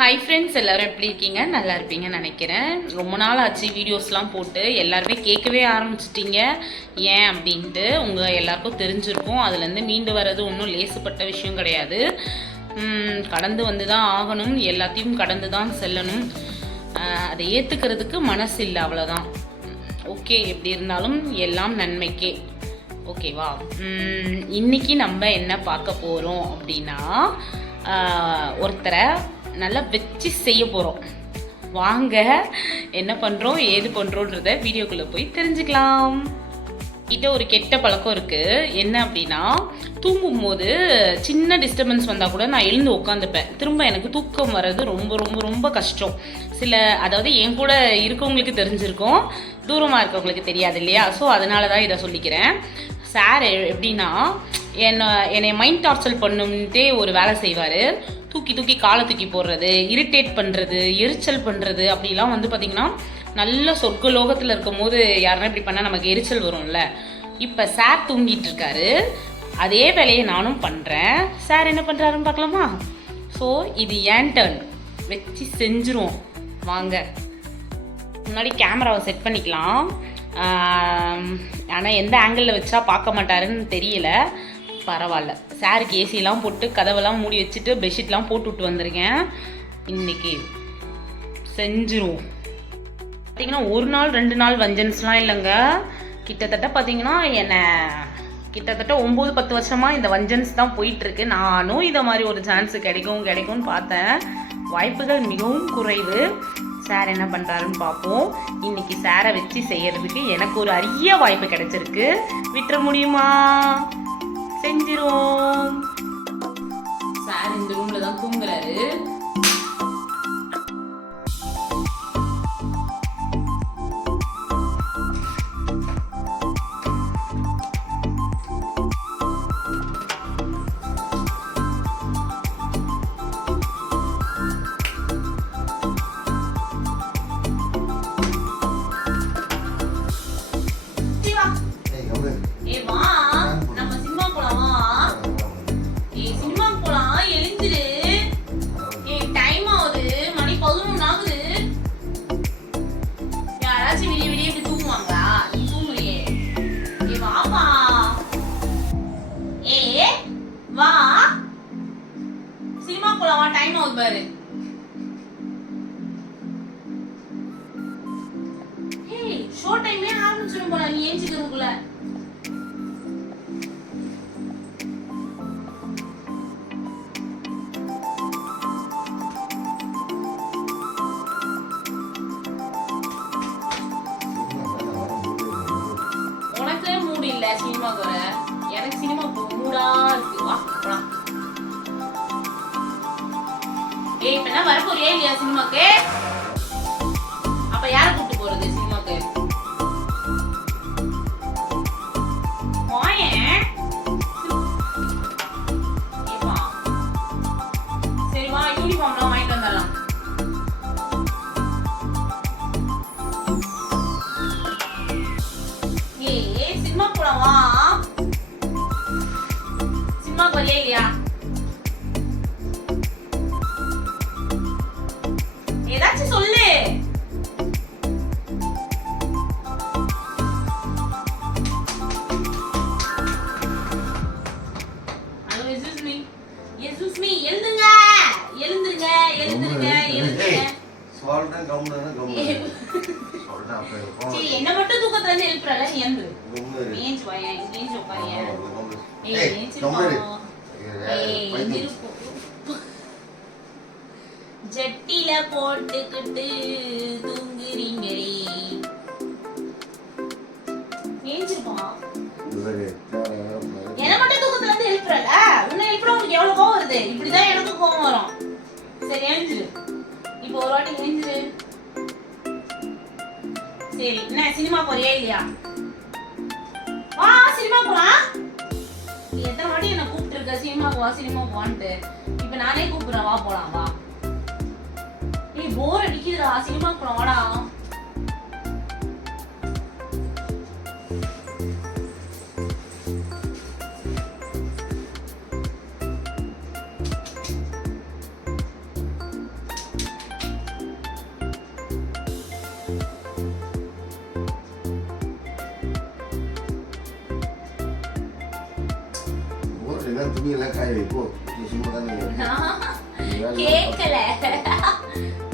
Hi friends, எல்லோரும் எப்படி இருக்கீங்க? நல்லா இருப்பீங்கன்னு நினைக்கிறேன். ரொம்ப நாள் ஆச்சு வீடியோஸ்லாம் போட்டு. எல்லாருமே கேட்கவே ஆரம்பிச்சிட்டிங்க ஏன் அப்படின்ட்டு. உங்கள் எல்லாருக்கும் தெரிஞ்சிருக்கும். அதுலேருந்து மீண்டு வர்றது ஒன்றும் லேசுப்பட்ட விஷயம் கிடையாது. கடந்து வந்து தான் ஆகணும், எல்லாத்தையும் கடந்து தான் செல்லணும். அதை ஏற்றுக்கிறதுக்கு மனசு இல்லை, அவ்வளோதான். ஓகே, எப்படி இருந்தாலும் எல்லாம் நன்மைக்கே. ஓகேவா? இன்றைக்கி நம்ம என்ன பார்க்க போகிறோம் அப்படின்னா, ஒருத்தரை நல்லா வச்சு செய்ய போகிறோம். வாங்க என்ன பண்ணுறோம் ஏது பண்ணுறோன்றத வீடியோக்குள்ளே போய் தெரிஞ்சுக்கலாம். கிட்ட ஒரு கெட்ட பழக்கம் இருக்குது. என்ன அப்படின்னா, தூங்கும்போது சின்ன டிஸ்டர்பன்ஸ் வந்தால் கூட நான் எழுந்து உட்காந்துப்பேன். திரும்ப எனக்கு தூக்கம் வர்றது ரொம்ப ரொம்ப ரொம்ப கஷ்டம். அதாவது என் கூட இருக்கவங்களுக்கு தெரிஞ்சிருக்கும், தூரமாக இருக்கவங்களுக்கு தெரியாது இல்லையா? ஸோ அதனால தான் இதை சொல்லிக்கிறேன். சார் எப்படின்னா, என்னை மைண்ட் டார்ச்சர் பண்ணுன்ட்டே ஒரு வேலை செய்வார். தூக்கி காலை தூக்கி போடுறது, இரிட்டேட் பண்ணுறது, எரிச்சல் பண்ணுறது, அப்படிலாம் வந்து பார்த்திங்கன்னா நல்ல சொர்க்க லோகத்தில் இருக்கும் போது யாருன்னா இப்படி பண்ணால் நமக்கு எரிச்சல் வரும்ல. இப்போ சார் தூங்கிட்டு இருக்காரு, அதே வேலையை நானும் பண்ணுறேன். சார் என்ன பண்ணுறாருன்னு பார்க்கலாமா? ஸோ இது ஏன் டர்ன், வச்சு செஞ்சுருவோம் வாங்க. முன்னாடி கேமராவை செட் பண்ணிக்கலாம். ஆனால் எந்த ஆங்கிளில் வச்சா பார்க்க மாட்டாருன்னு தெரியல. பரவாயில்ல. சாருக்கு ஏசிலாம் போட்டு கதவெல்லாம் மூடி வச்சுட்டு பெட்ஷீட்லாம் போட்டு விட்டு வந்திருக்கேன். இன்னைக்கு செஞ்சிருவோம். பார்த்தீங்கன்னா ஒரு நாள் 2 நாள் வஞ்சன்ஸ்லாம் இல்லைங்க. கிட்டத்தட்ட பார்த்தீங்கன்னா கிட்டத்தட்ட 9-10 வருஷமாக இந்த வஞ்சன்ஸ் தான் போயிட்டுருக்கு. நானும் இதை மாதிரி ஒரு சான்ஸ் கிடைக்கும்னு பார்த்தேன். வாய்ப்புகள் மிகவும் குறைவு. சார் என்ன பண்ணுறாருன்னு பார்ப்போம். இன்னைக்கு சாரை வச்சு செய்யறதுக்கு எனக்கு ஒரு அரிய வாய்ப்பு கிடைச்சிருக்கு. விட்டுற முடியுமா? செஞ்சிரும். சார் இந்த ரூம்ல தான் தூங்குறாரு. வா, சினிமா போலாம். டைம் ஆகுது பாரு. ஏய், ஷோ டைமே ஆரம்பிச்சிடும் போல. நீ ஏஞ்சிக்கிறதுக்குள்ள உனக்கே மூடு இல்ல சினிமாக்கு வர. எனக்கு சினிமா மூடா இருக்கு. வா போலாம். ஏய், இப்ப என்ன வர போறியா இல்லையா சினிமாக்கு? அப்ப யாரை கூப்பிட்டு போறது சினிமாக்கு? சரி வா, யூனிஃபார்ம்லாம் வாங்கிட்டு வந்துடலாம். ஏய், சினிமா போலாம் வா. சினிமாக்கு வரலையா இல்லையா? ஏதாச்சும் சொல்லு. எழுந்துங்க. என்ன மட்டும் தூக்கத்துல இருந்து எழுப்புறல, நீ எழுந்துரு. ஏஞ்சி வா, ஏஞ்சி உட்காரு. ஜட்டில போட்டுக்கிட்டு தூங்குறீங்களே. ஏஞ்சிருப்பா. என்ன மட்டும் தூக்கத்துல இருந்து எழுப்புறல, உன்னை எழுப்புற உங்களுக்கு எவ்வளவு கோவம் வருது? இப்படிதான் எனக்கும் கோவம் வரும். சரி எழுந்துரு. இப்போ ஒரு வாட்டி எழுந்துரு. சரி, என்ன சினிமா போறியா இல்லையா? வா, சினிமா போலாம். நீ எத்தனை வாட்டி என்ன கூப்பிட்டு இருக்க சினிமா போவான்ட்டு. இப்ப நானே கூப்பிடுறேன், வா போலாம் வா. ஏய், போர் அடிக்குதுடா, சினிமா போலாம் வாடா. துணியெல்லாம் காய வை போ. நீ சும்மா தானே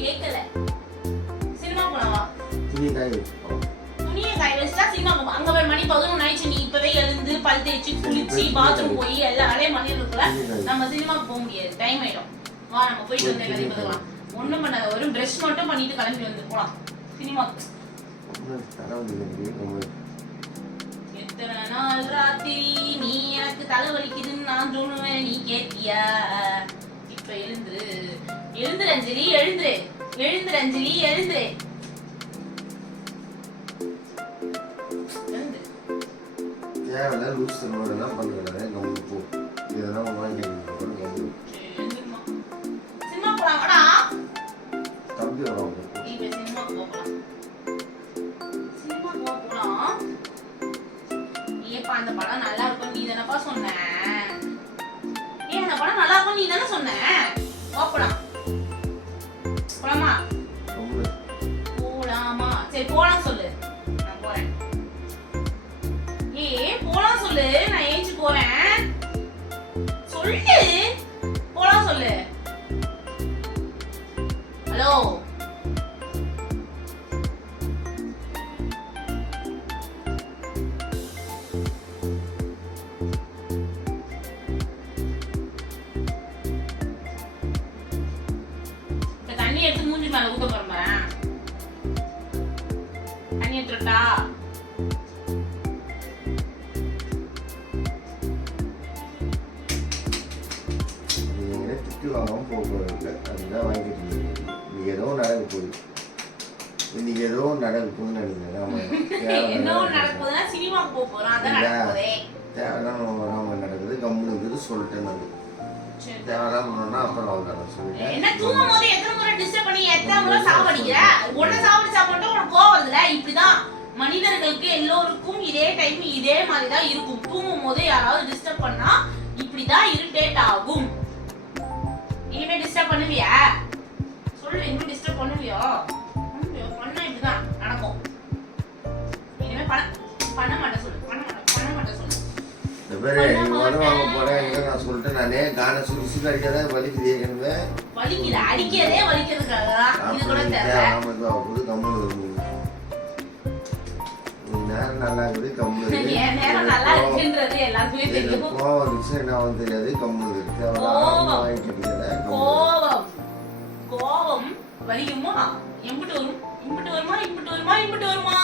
கேட்கல சினிமா போலாமா? துணியை காய வை. துணியை காய வச்சா சினிமா போகும். அங்க போய் மணி 11 ஆயிடுச்சு. நீ இப்பவே எழுந்து பல் தேய்ச்சி குளிச்சு பாத்ரூம் போய் எல்லா வேலையும் பண்ணிருக்கல. நம்ம சினிமாக்கு போக முடியாது, டைம் ஆயிடும். வா நம்ம போயிட்டு வந்து எல்லாரையும் பார்க்கலாம். ஒண்ணும் பண்ணாத, ஒரு பிரஷ் மட்டும் பண்ணிட்டு கிளம்பி வந்து போலாம் சினிமாக்கு. எத்தனை நாள் ராத்திரி நீ எனக்கு தலை வலிக்குதுன்னு நான் தோணுவேன், நீ கேட்டியா? இப்ப எழுந்துரு அஞ்சலி, எழுந்துரு அஞ்சலி, எழுந்துரு. தேவையில்ல லூஸ் தருவாரெல்லாம் பண்ணுறேன். நம்ம போ, இதெல்லாம் வாங்கி சினிமா போலாமாடா? தம்பி வரோம். இப்ப சினிமா போகலாம். சினிமா போகலாம். ஏப்பா அந்த படம் நல்லா இருக்கும் நீ தானப்பா சொன்ன. அந்த படம் நல்லா இருக்கும் நீ தானே சொன்ன. போகலாம். போலாமா? போலாமா? சரி போலாம் சொல்லு, நான் போறேன். போலாம் சொல்லு, நான் ஏஞ்சி போறேன். சொல்லு, போலாம் சொல்லு. ஹலோ தண்ணி எடுத்து மூஞ்சி மேல ஊத்த போறேன். தண்ணி எடுத்துட்டா? திட்டு வாங்காம போகல, அதுதான் வாங்கிட்டு நீ ஏதோ நடக்க போகுது. இன்னைக்கு ஏதோ நடக்க போகுதுன்னு நினைக்கிறேன். என்ன நடக்க போகுதுன்னா சினிமாக்கு போக போறோம், அதான் நடக்க போதே. தேவையில்லாம நடக்குது, கம்முன்னு இருக்குது சொல்லிட்டேன். நான் தேவையில்லாம பண்ணோம்னா அப்புறம் அவங்க சொல்லிட்டேன். என்ன தூங்கும் போது எத்தனை முறை டிஸ்டர்ப் பண்ணி எத்தனை முறை சாவடிக்கிற? உடனே சாப்பிட்டு உனக்கு கோவம் வருதுல? இப்படிதான் மனிதர்களுக்கு எல்லோருக்கும் இதே டைம் இதே மாதிரி தான் இருக்கும். தூங்கும் போது யாராவது டிஸ்டர்ப் பண்ணா இப்படிதான் இரிட்டேட் ஆகும். இனிமே டிஸ்டர்ப் பண்ணுவியா? சொல்லு, இனிமே டிஸ்டர்ப் பண்ணுவியா? பண்ணா இப்படிதான் நடக்கும். இனிமே பண்ண மாட்டேன் சொல்லு, பண்ண மாட்டேன் சொல்லு. வாங்க போறேன் நான் சொல்லிட்டேன். நானே காண சுற்றி அடிக்காத வலிக்குது. ஏற்கனவே வலிக்குது, அடிக்கிறதே வலிக்கிறதுக்காக தான். இது கூட தேவை கம்முன்னு நேரம் நல்லா இருக்குது, கம்முன்னு கோவம் வந்துச்சு என்ன தெரியாது, கம்முன்னு கோவம் வலிக்குமா? எம்பிட்டு வரும், இம்பிட்டு வருமா, இம்பிட்டு வருமா, இம்பிட்டு வருமா?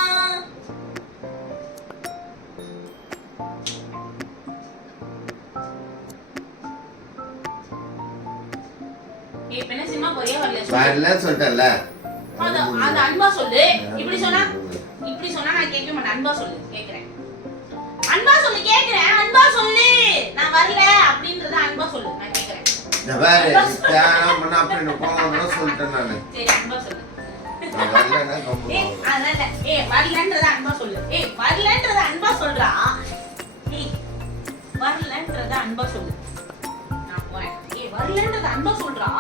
இப்ப சினிமா போறியா வரல சொல்லிட்டேன்ல. அது அன்பா சொல்லு. இப்படி சொன்னா நான் கேட்க மாட்டேன். அன்பா சொல்லு, கேக்குறேன். அன்பா சொல்லு, கேக்குறேன். அன்பா சொல்லு, நான் வரல அப்படின்றத அன்பா சொல்லு, நான் கேக்குறேன். சொல்லிட்டேன் நானு. சரி அன்பா சொல்லு. வரலன்றத அன்பா சொல்லு. வரலன்றத அன்பா சொல்றா. வரலன்றத அன்பா சொல்லு, நான் போறேன். வரலன்றத அன்பா சொல்றா.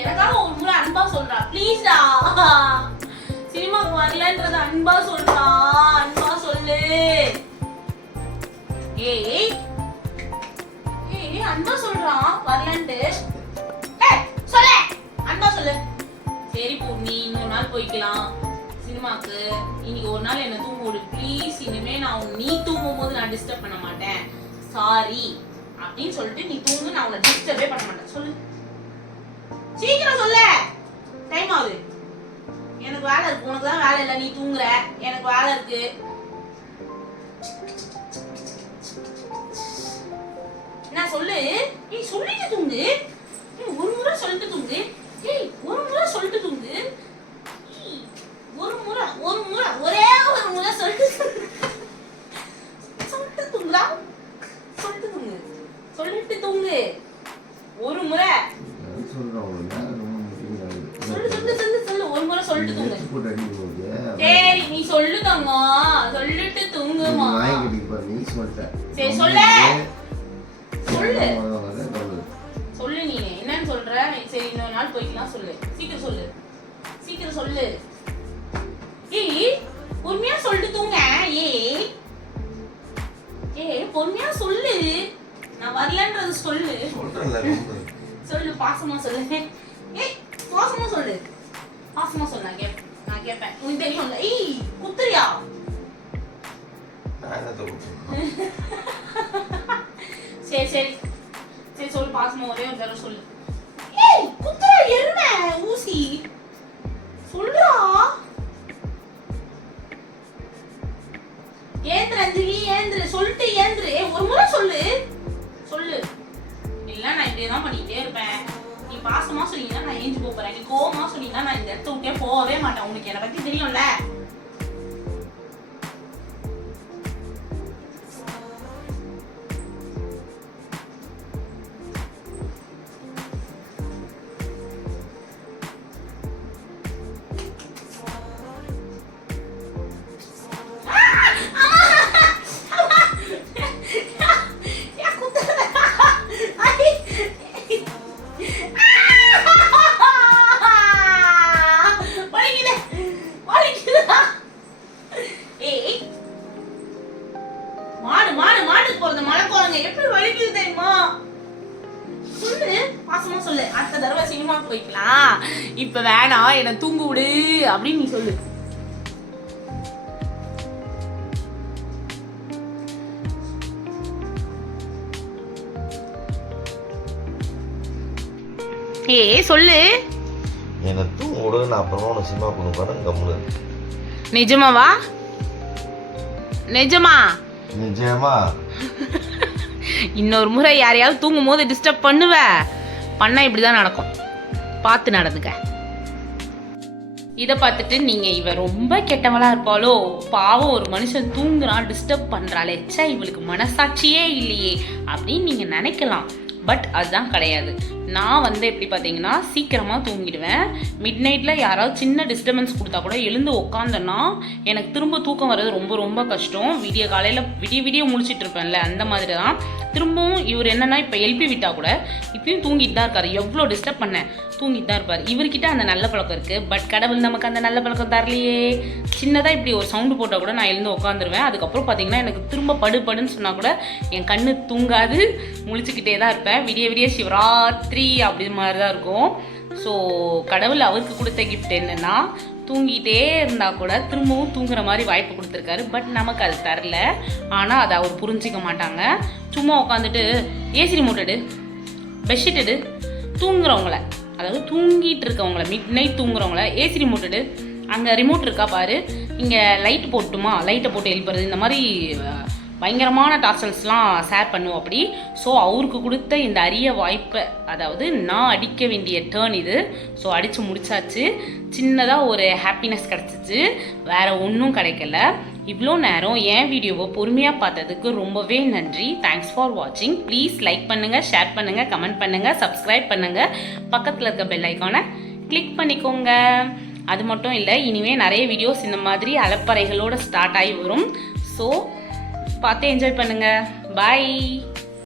எனக்காக ஒரு முறை அன்பா சொல்றா ப்ளீஸ்டா. சினிமாக்கு வரலன்றத அன்பா சொல்றா. அன்பா சொல்லு. அன்பா சொல்றா வரலன்ட்டு. சொல்ல அன்பா சொல்லு. சரி பூர்ணி, இன்னொரு நாள் போய்க்கலாம் சினிமாக்கு. இன்னைக்கு ஒரு நாள் என்ன தூங்க விடு ப்ளீஸ். இனிமே நீ தூங்கும் போது நான் டிஸ்டர்ப் பண்ண மாட்டேன், சாரி அப்படின்னு சொல்லிட்டு நீ தூங்கு. நான் உன்னை டிஸ்டர்பே பண்ண மாட்டேன். சொல்லு, சீக்கிரம் சொல்ல, டைம் ஆகுது. எனக்கு வேலை இருக்கு, உனக்கு தான் வேலை இல்லை, நீ தூங்குற. எனக்கு வேலை இருக்கு. நான் சொல்லு. சொல்லிட்டு தூங்கு. ஒரு முறை சொல்லிட்டு தூங்கு. ஒரு முறை சொல்லிட்டு தூங்கு. ஒரு முறை ஒரே ஒரு முறை சொல்லிட்டு தூங்குடா. சொல்லிட்டு தூங்கு ஒரு முறை. சொல்லு ஒரு முறை சொல்லிட்டு தூங்கு. சரி நீ சொல்லு தங்கோ, சொல்லிட்டு தூங்குமா. சரி சொல்லு சொல்லு நீ என்னன்னு சொல்ற. சரி இன்னொரு நாள் போய்க்கலாம் சொல்லு. சீக்கிரம் சொல்லு. பொறுமையா சொல்லிட்டு தூங்க. பொறுமையா சொல்லு. நான் வரலன்றது சொல்லு. சொல்றேன்ல சொல்லு, பாசமா சொல்லு. ஏய் பாசமா சொல்லு, பாசமா சொல்லு. நான் கேட்பேன். உனக்கு தெரியும்ல. ஏய் குத்துறியா? நான் என்ன தப்பு சரி சரி சரி சொல்லு, பாசமா ஒரே ஒரு தடவை சொல்லு. ஏய் குத்துற எருமை ஊசி சொல்றா. ஏந்திர அஞ்சலி, ஏந்திர. சொல்லிட்டு ஏந்திர. ஒரு முறை சொல்லு சொல்லு. இல்ல நான் இப்படியே தான் பண்ணிக்கிட்டே இருப்பேன். நீ பாசமா சொன்னீங்கன்னா நான் ஏஞ்சி போறேன். நீ கோவமா சொன்னீங்கன்னா நான் இந்த இடத்த விட்டே போகவே மாட்டேன். உனக்கு என்னை பத்தி தெரியும்ல. எப்படி வலிக்குது தெரியுமா? சொல்லு, பாசமா சொல்லு. அடுத்த தடவை சினிமாக்கு போய்க்கலாம், இப்ப வேணாம், என்ன தூங்க விடு அப்படின்னு நீ சொல்லு. ஏய் சொல்லு. என்ன தூங்க விடு, நான் அப்புறமா உனக்கு சினிமா கொடுக்க போறேன். கம்முனு. நிஜமாவா? நிஜமா? நிஜமா? இன்னொரு முறை யாரையாவது தூங்கும் போது டிஸ்டர்ப் பண்ணுவ, பண்ணா இப்படிதான் நடக்கும். பார்த்து நடந்துக்க. இதை பார்த்துட்டு நீங்க இவ ரொம்ப கெட்டவளா இருப்பாளோ, பாவம் ஒரு மனுஷன் தூங்குறான் டிஸ்டர்ப் பண்றாளே, ச்சே இவளுக்கு மனசாட்சியே இல்லையே அப்படின்னு நீங்க நினைக்கலாம். பட் அதுதான் கிடையாது. நான் வந்து எப்படி பார்த்தீங்கன்னா சீக்கிரமாக தூங்கிடுவேன். மிட் நைட்டில் யாராவது சின்ன டிஸ்டர்பன்ஸ் கொடுத்தா கூட எழுந்து உட்காந்தேன்னா எனக்கு திரும்ப தூக்கம் வர்றது ரொம்ப ரொம்ப கஷ்டம். காலையில் விடிய முழிச்சிட்டு இருப்பேன்ல, அந்த மாதிரி தான். திரும்பவும் இவர் என்னன்னா இப்போ எழுப்பி விட்டா கூட இப்பயும் தூங்கிட்டு தான் இருக்காரு. எவ்வளோ டிஸ்டர்ப் பண்ணேன், தூங்கிட்டு தான் இருப்பார். இவர்கிட்ட அந்த நல்ல பழக்கம் இருக்குது. பட் கடவுள் நமக்கு அந்த நல்ல பழக்கம் தரலையே. சின்னதாக இப்படி ஒரு சவுண்டு போட்டால் கூட நான் எழுந்து உட்காந்துருவேன். அதுக்கப்புறம் பார்த்தீங்கன்னா எனக்கு திரும்ப படுன்னு சொன்னால் கூட என் கண்ணு தூங்காது, முழிச்சுக்கிட்டே தான் இருப்பேன். விடிய சிவராத்திரி அப்படி மாதிரி தான் இருக்கும். ஸோ கடவுள் அவருக்கு கொடுத்த கிஃப்ட் என்னென்னா தூங்கிட்டே இருந்தால் கூட திரும்பவும் தூங்குற மாதிரி வாய்ப்பு கொடுத்துருக்காரு. பட் நமக்கு அது தரல. ஆனால் அதை அவர் புரிஞ்சிக்க மாட்டாங்க. சும்மா உட்காந்துட்டு ஏசி ரிமோட் எடு, பெட்ஷீட் எடு, தூங்குறவங்கள, அதாவது தூங்கிட்டு இருக்கவங்கள, மிட் நைட் தூங்குறவங்கள ஏசி ரிமோட் எடு, அங்கே ரிமோட் இருக்கா பாரு, இங்கே லைட் போட்டுமா, லைட்டை போட்டு எழுப்புறது, இந்த மாதிரி பயங்கரமான டார்ச்சல்ஸ்லாம் ஷேர் பண்ணுவோம் அப்படி. ஸோ அவருக்கு கொடுத்த இந்த அரிய வாய்ப்பை, அதாவது நான் அடிக்க வேண்டிய டேர்ன் இது. ஸோ அடித்து முடிச்சாச்சு. சின்னதாக ஒரு ஹாப்பினஸ் கிடச்சிச்சு, வேறு ஒன்றும் கிடைக்கல. இவ்வளோ நேரம் என் வீடியோவை பொறுமையாக பார்த்ததுக்கு ரொம்பவே நன்றி. தேங்க்ஸ் ஃபார் வாட்சிங். ப்ளீஸ் லைக் பண்ணுங்கள், ஷேர் பண்ணுங்கள், கமெண்ட் பண்ணுங்கள், சப்ஸ்கிரைப் பண்ணுங்கள், பக்கத்தில் இருக்க பெல் ஐக்கானை கிளிக் பண்ணிக்கோங்க. அது மட்டும் இல்லை, இனிமேல் நிறைய வீடியோஸ் இந்த மாதிரி அலப்பறைகளோடு ஸ்டார்ட் ஆகி வரும். ஸோ பார்த்து என்ஜாய் பண்ணுங்கள். பாய்.